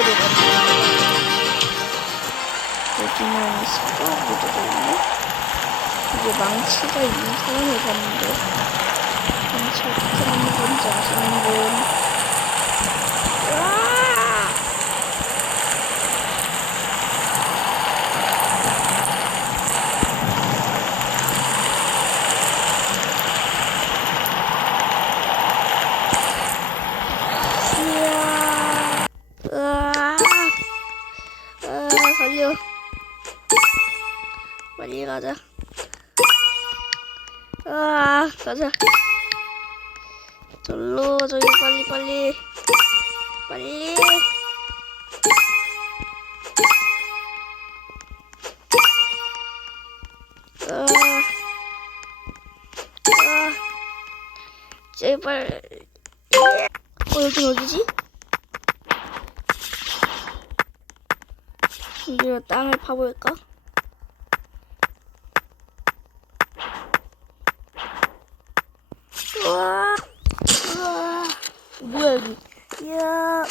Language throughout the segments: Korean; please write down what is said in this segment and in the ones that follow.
모드로 가자. 여기는 스파 모드가 있네. 이게 망치가 있는 사람을 봤는데 망치 어떻게 하는 건지 아시는 분? 우와, 우와, 뭐야 여기? 이야,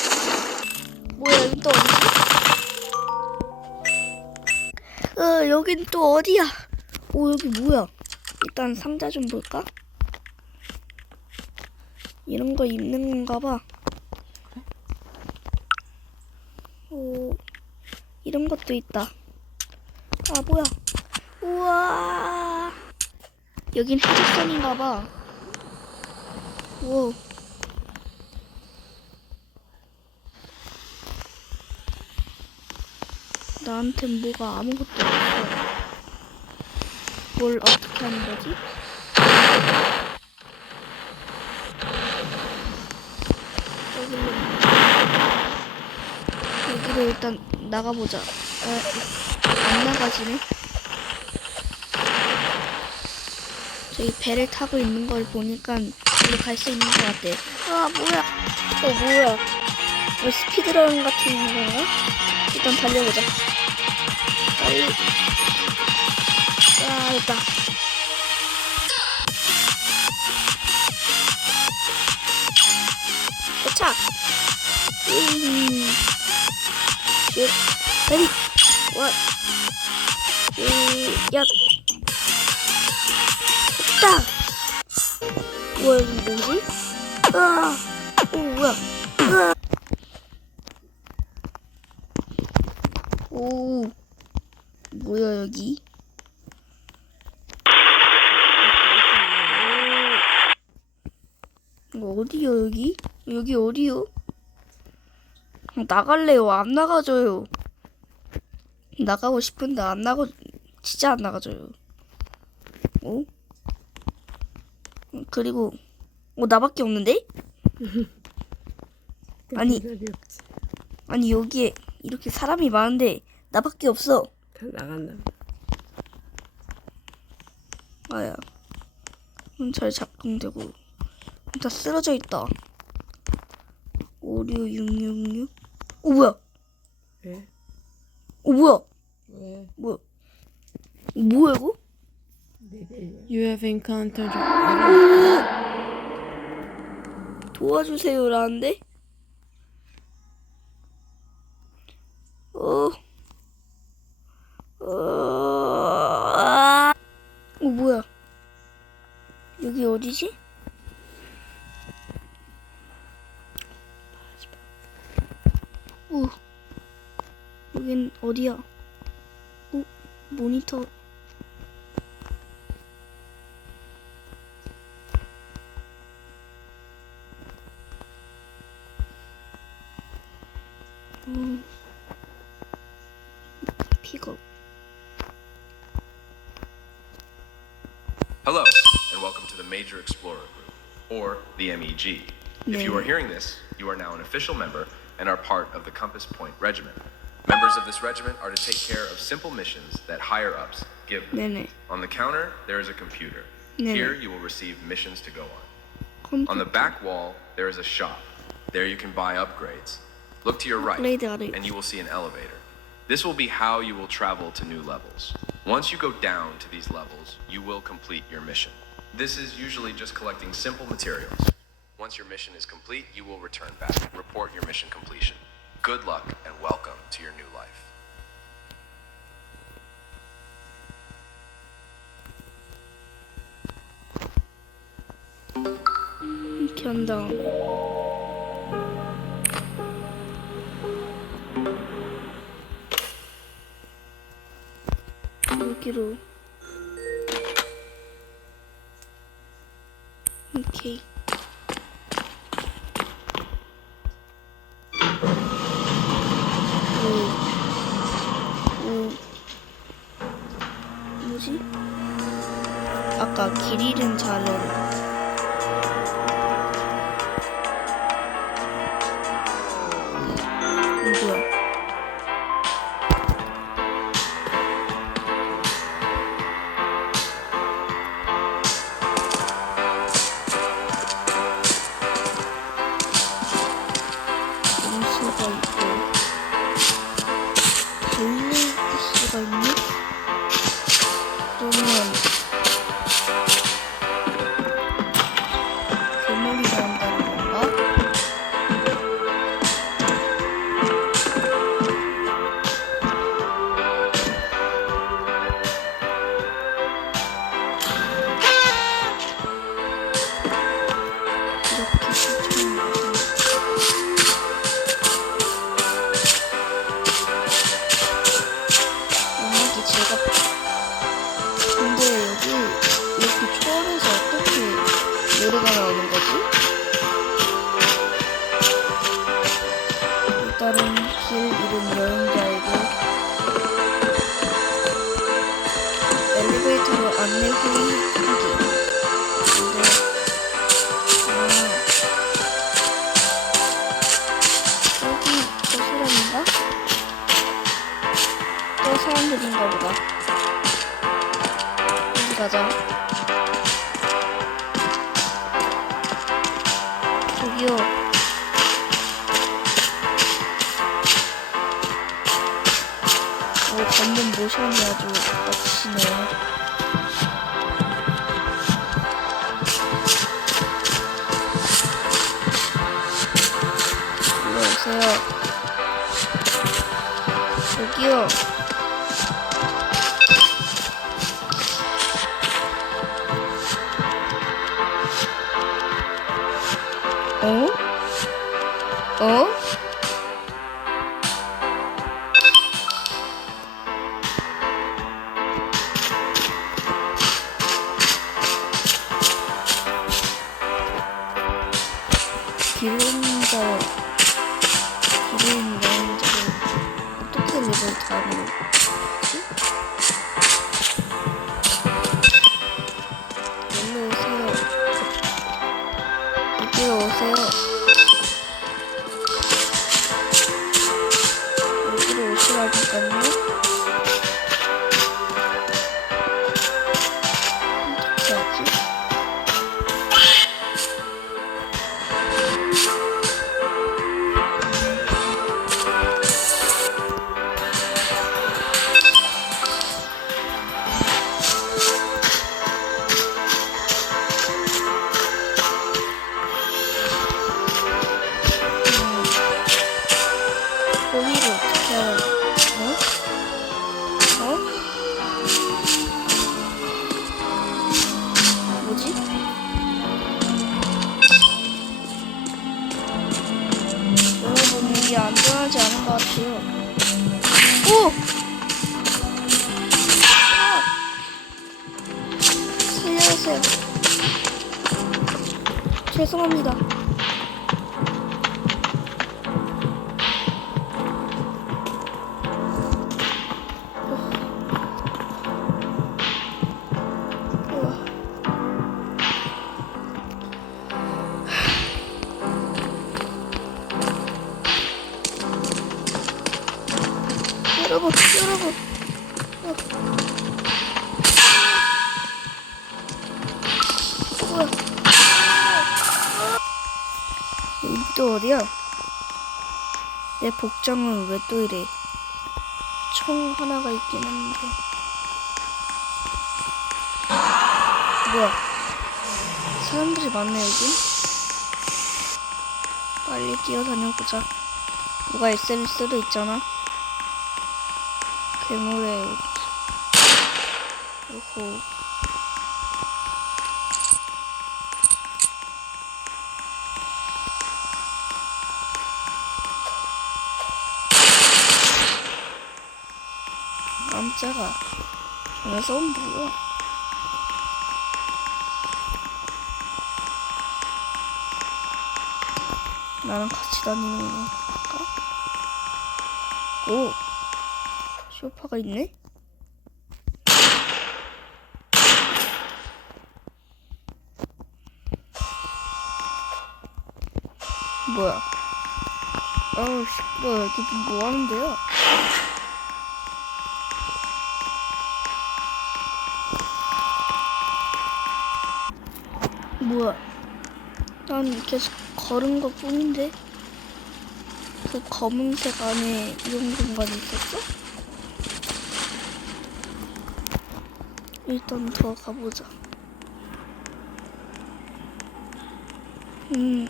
뭐야 여긴 또 어디지? 어, 여긴 또 어디야? 오 여기 뭐야? 일단 상자 좀 볼까? 이런 거 있는 건가 봐. 오, 이런 것도 있다. 아, 뭐야. 우와. 여긴 해적선인가 봐. 오. 나한텐 뭐가 아무것도 없어. 뭘 어떻게 하는 거지? 여기로 여기로 일단 나가보자. 어, 안 나가지네. 저기 배를 타고 있는 걸 보니까 우리 갈수 있는 것 같아. 아 뭐야? 어 뭐야? 뭐 스피드런 같은 건가? 일단 달려보자. 빨리. 아 됐다. 도착. 음. 슛. 레디. 원. 이, 야. 됐다. 뭐야, 이거 뭐지? 아, 오, 뭐야. 아. 오, 뭐야, 여기? 어디요, 여기? 여기 어디요? 나갈래요. 안 나가줘요. 나가고 싶은데 안 나가 진짜 안 나가줘요. 어? 그리고 어 나밖에 없는데? 아니. 없지. 아니 여기에 이렇게 사람이 많은데 나밖에 없어. 다 나갔나? 아야. 음, 잘 작동되고 다 쓰러져 있다. 56666. 오 뭐야? 왜? 오 뭐야? 왜? 뭐야? 뭐야 이거? You have encountered 도와주세요라는데? 어, 어, 아. 어, 뭐야? 여기 어디지? 오, 여긴 어디야? 오, 모니터. the MEG. If you 네. are hearing this, you are now an official member and are part of the Compass Point Regiment. Members of this regiment are to take care of simple missions that higher ups give them. 네네. On the counter, there is a computer. 네. Here, you will receive missions to go on. 컴퓨터. On the back wall, there is a shop. There you can buy upgrades. Look to your right, 업그레이드 아래. and you will see an elevator. This will be how you will travel to new levels. Once you go down to these levels, you will complete your mission. This is usually just collecting simple materials. Once your mission is complete, you will return back. Report your mission completion. Good luck and welcome to your new life. 견당. 여기로. 오케이. 오. 아까 음악이 사람들인가 보다. 여기 가자. 저기요. 오 걷는 모션이 아주 오세요. 저기요 살려주세요. 죄송합니다. 우와. 여러분, 여러분. 또 어디야? 내 복장은 왜 또 이래? 총 하나가 있긴 한데. 뭐야? 사람들이 많네 여긴. 빨리 뛰어다녀 보자. 뭐가 있을 수도 있잖아. 괴물의 오호. 깜짝아. 저 녀석은 뭐야? 나랑 같이 다니는 건가? 오! 쇼파가 있네? 뭐야? 아우, 시끄러 여기 뭐 하는데요? 뭐야? 난 계속 걸은 것 뿐인데? 그 검은색 안에 이런 공간이 있었어? 일단 더 가보자. 음.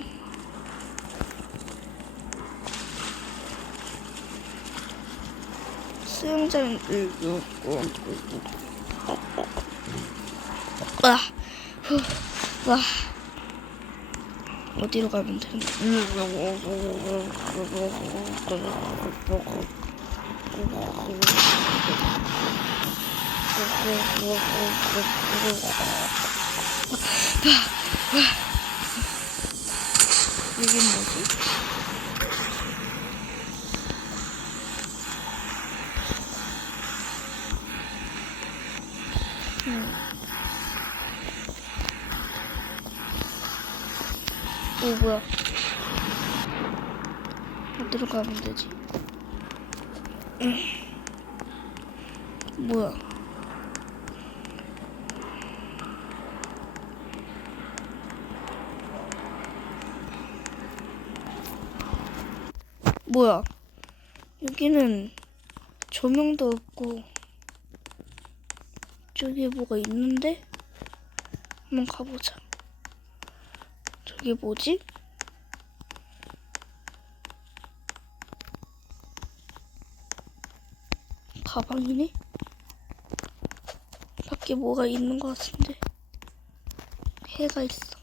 수영장, 와, 후, 와. 어디로 가면 되나? 이게 뭐지? 어디로 가면 되지? 음. 뭐야? 뭐야? 여기는 조명도 없고 저기 뭐가 있는데? 한번 가보자. 저게 뭐지? 가방이네? 밖에 뭐가 있는 것 같은데. 해가 있어.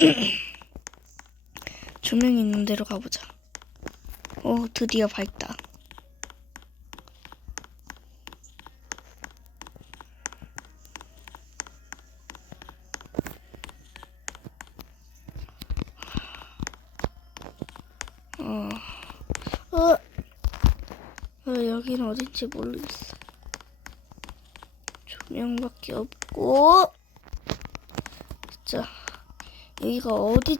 조명이 있는 데로 가보자. 오 드디어 밝다 어, 어, 어 여기는 어딘지 모르겠어. 조명밖에 없고 자 여기가 어디